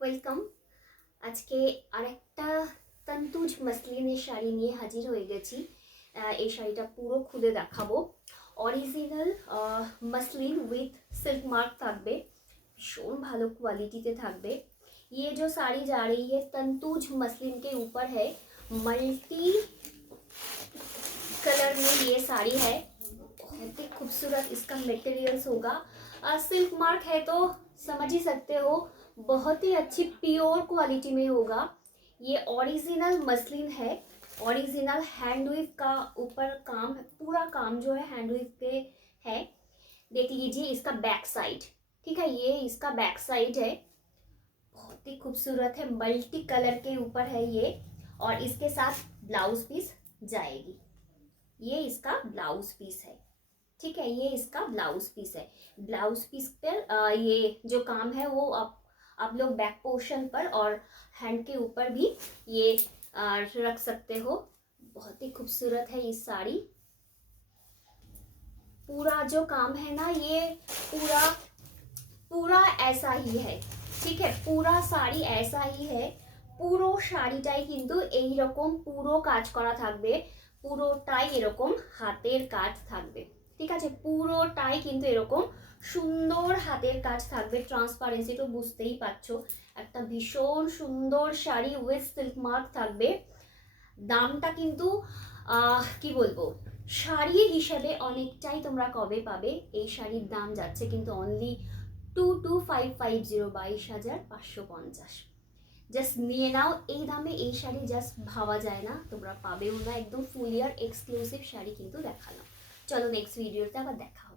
Welcome. আজকে আরেকটা তন্তুজ মসলিনের শাড়ি নিয়ে হাজির হয়ে গেছি। এই শাড়িটা পুরো খুলে দেখাবো। Original muslin with silk mark থাকবে, भीषण ভালো क्वालिटीতে থাকবে। ये जो साड़ी जा रही है तंतुज मसलिन के ऊपर है, मल्टी कलर में ये साड़ी है। बहुत ही खूबसूरत इसका मटेरियल्स होगा। सिल्क मार्क है तो समझ ही सकते हो, बहुत ही अच्छी प्योर क्वालिटी में होगा। ये ओरिजिनल मसलिन है, ओरिजिनल हैंडवीव का ऊपर काम, पूरा काम जो है हैंडवीव पे है। देख लीजिए इसका बैक साइड, ठीक है, ये इसका बैक साइड है। बहुत ही खूबसूरत है, मल्टी कलर के ऊपर है ये, और इसके साथ ब्लाउज पीस जाएगी। ये इसका ब्लाउज पीस है, ठीक है, ये इसका ब्लाउज पीस है। ब्लाउज पीस पर ये जो काम है वो आप लोग बैक पोर्शन पर और हैंड के ऊपर भी ये रख सकते हो। बहुत ही खूबसूरत है ये साड़ी। पूरा जो काम है ना, ये पूरा पूरा ऐसा ही है, ठीक है, पूरा শাড়ি ऐसा ही है। পুরো শাড়িটাই কিন্তু এই রকম পুরো কাজ করা থাকবে, পুরোটাই এরকম হাতের কাজ থাকবে, ঠিক আছে, পুরোটাই কিন্তু এরকম সুন্দর হাতের কাজ থাকবে। ট্রান্সপারেন্সি তো বুঝতেই পারছো, একটা ভীষণ সুন্দর শাড়ি উইথ সিল্ক মার্ক থাকবে। দামটা কিন্তু কি বলবো, শাড়ি হিসেবে অনেকটাই তোমরা কবে পাবে। এই শাড়ির দাম যাচ্ছে কিন্তু অনলি 22,550, 22,550। জাস্ট নিয়ে নাও, এই দামে এই শাড়ি জাস্ট ভাবা যায় না, তোমরা পাবেও না। একদম ফুল ইয়ার এক্সক্লুসিভ শাড়ি কিন্তু দেখালাম। চলো নেক্সট ভিডিওতে আবার দেখা।